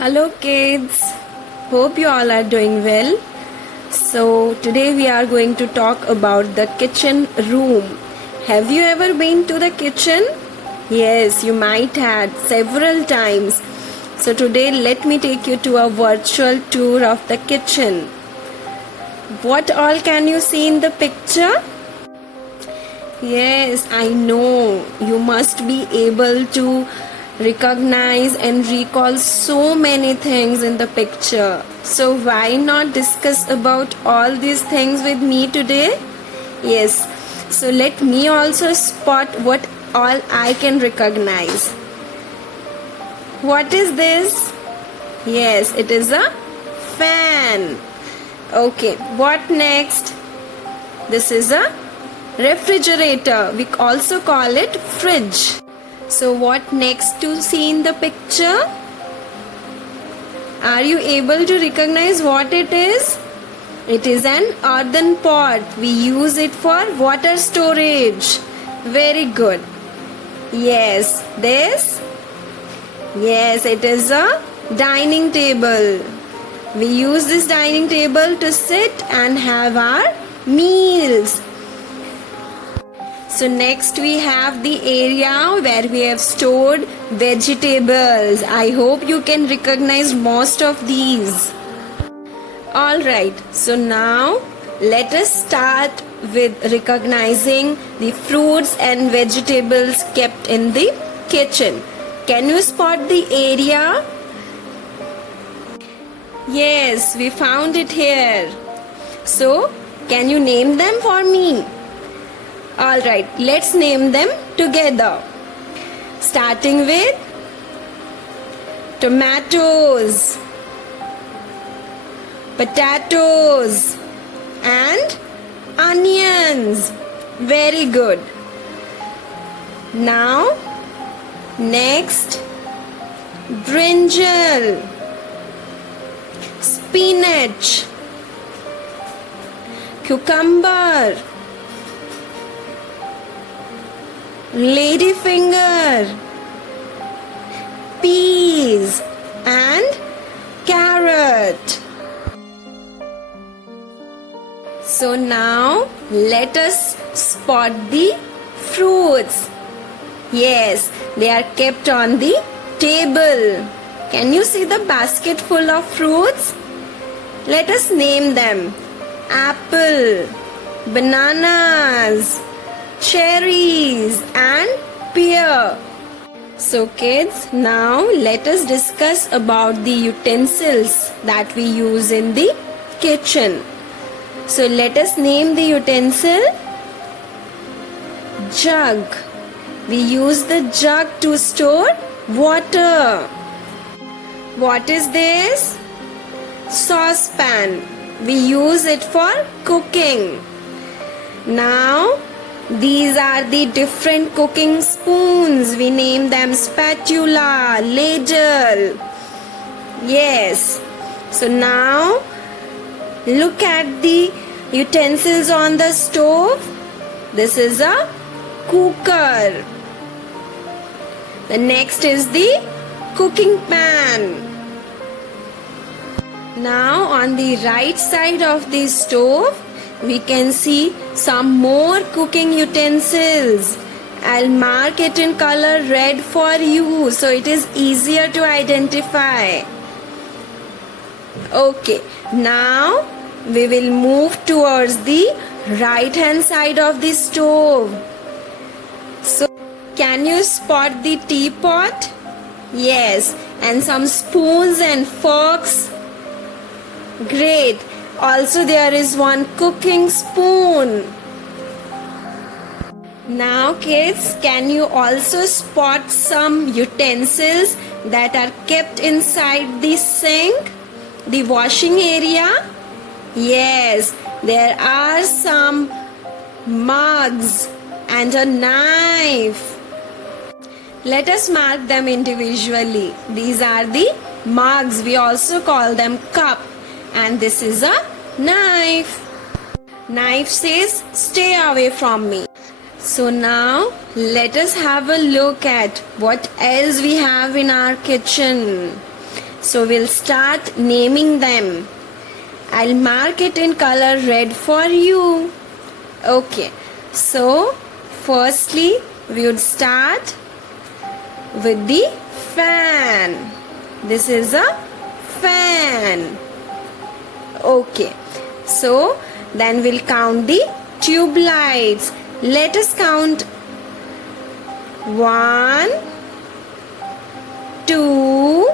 Hello kids, hope you all are doing well. So today we are going to talk about the kitchen room. Have you ever been to the kitchen? Yes, you might have several times. So today let me take you to a virtual tour of the kitchen. What all can you see in the picture? Yes, I know you must be able to recognize and recall so many things in the picture. So why not discuss about all these things with me today? Yes, so let me also spot what all I can recognize. What is this? Yes, it is a fan. Okay, what next? This is a refrigerator. We also call it fridge. So what next to see in the picture? Are you able to recognize what it is? It is an earthen pot. We use it for water storage. Very good. Yes, this? Yes, it is a dining table. We use this dining table to sit and have our meals. So next we have the area where we have stored vegetables. I hope you can recognize most of these. Alright, so now let us start with recognizing the fruits and vegetables kept in the kitchen. Can you spot the area? Yes, we found it here. So, can you name them for me? Alright, let's name them together. Starting with tomatoes, potatoes, and onions. Very good. Now, next, brinjal, spinach, cucumber, ladyfinger, peas, and carrot. So now let us spot the fruits. Yes, they are kept on the table. Can you see the basket full of fruits? Let us name them. Apple, bananas, cherries, and pear. So kids, now let us discuss about the utensils that we use in the kitchen. So let us name the utensil jug. We use the jug to store water. What is this? Saucepan. We use it for cooking. Now these are the different cooking spoons. We name them spatula, ladle. Yes. So now look at the utensils on the stove. This is a cooker. The next is the cooking pan. Now on the right side of the stove, we can see some more cooking utensils. I'll mark it in color red for you so it is easier to identify. Okay, now we will move towards the right hand side of the stove. So, can you spot the teapot? Yes, and some spoons and forks. Great. Also there is one cooking spoon. Now kids, can you also spot some utensils that are kept inside the sink, the washing area? Yes, there are some mugs and a knife. Let us mark them individually. These are the mugs. We also call them cup. And this is a knife. Knife says, stay away from me. So now let us have a look at what else we have in our kitchen. So we'll start naming them. I'll mark it in color red for you. Okay, so firstly we would start with the fan. This is a fan. Okay, so then we'll count the tube lights. Let us count 1, 2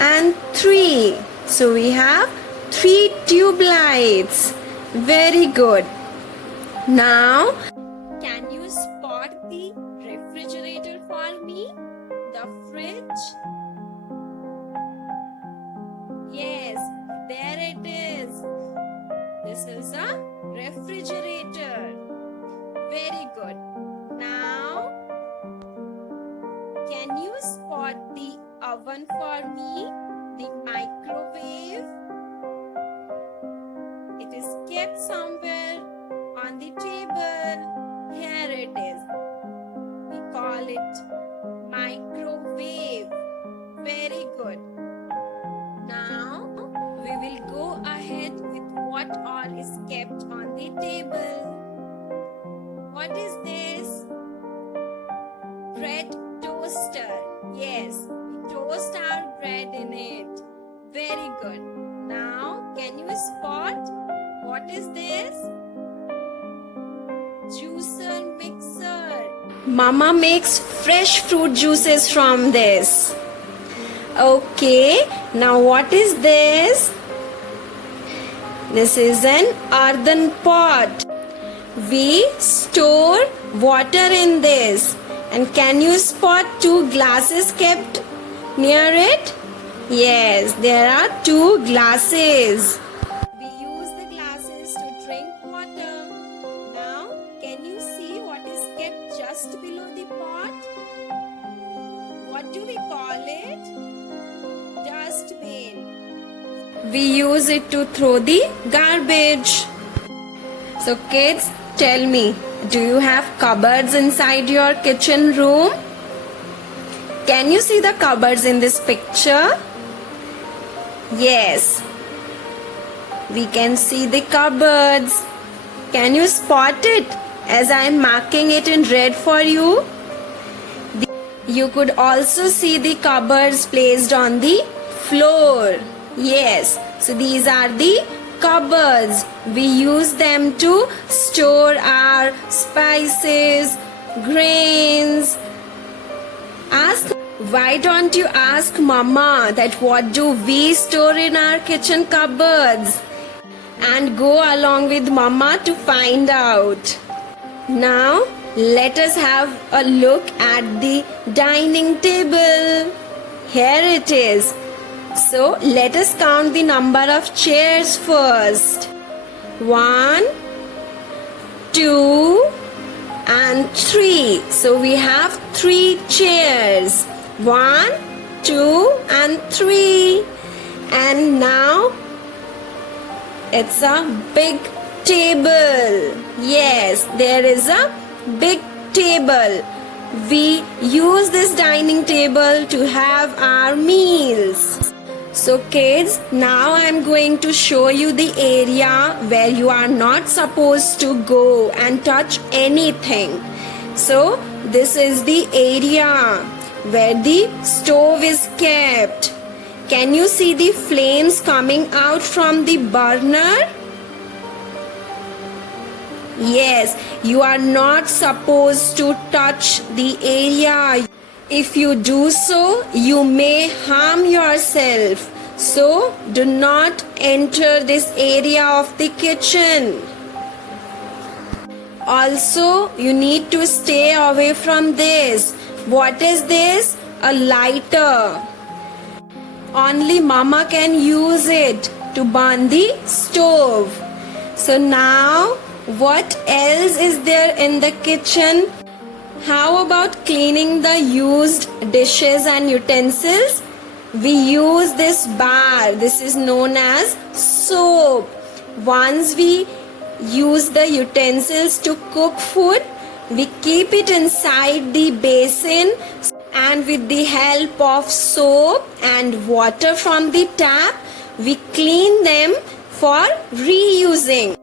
and 3. So we have 3 tube lights. Very good. Now, can you spot the refrigerator for me? The fridge? Yes, there it is. This is a refrigerator. Very good. Now, can you spot the oven for me? The microwave? It is kept somewhere on the table. Here it is. We call it microwave. Very good. Now we will go ahead with what all is kept on the table. What is this? Bread toaster. Yes, we toast our bread in it. Very good. Now, can you spot what is this? Juicer mixer. Mama makes fresh fruit juices from this. Okay, now what is this? This is an earthen pot. We store water in this. And can you spot 2 glasses kept near it? Yes, there are 2 glasses. We use the glasses to drink water. Now, can you see what is kept just below the pot? What do we call it? Dustbin. We use it to throw the garbage. So kids, tell me, do you have cupboards inside your kitchen room? Can you see the cupboards in this picture? Yes, we can see the cupboards. Can you spot it as I am marking it in red for you? You could also see the cupboards placed on the floor. Yes, so these are the cupboards. We use them to store our spices, grains. Why don't you ask Mama that what do we store in our kitchen cupboards? And go along with Mama to find out. Now, let us have a look at the dining table. Here it is. So, let us count the number of chairs first. 1, 2 and 3. So, we have 3 chairs. 1, 2 and 3. And now, it's a big table. Yes, there is a big table. We use this dining table to have our meals. So kids, now I am going to show you the area where you are not supposed to go and touch anything. So this is the area where the stove is kept. Can you see the flames coming out from the burner? Yes, you are not supposed to touch the area. If you do so, you may harm yourself. So, do not enter this area of the kitchen. Also, you need to stay away from this. What is this? A lighter. Only Mama can use it to burn the stove. So now, what else is there in the kitchen? How about cleaning the used dishes and utensils? We use this bar. This is known as soap. Once we use the utensils to cook food, we keep it inside the basin and with the help of soap and water from the tap, we clean them for reusing.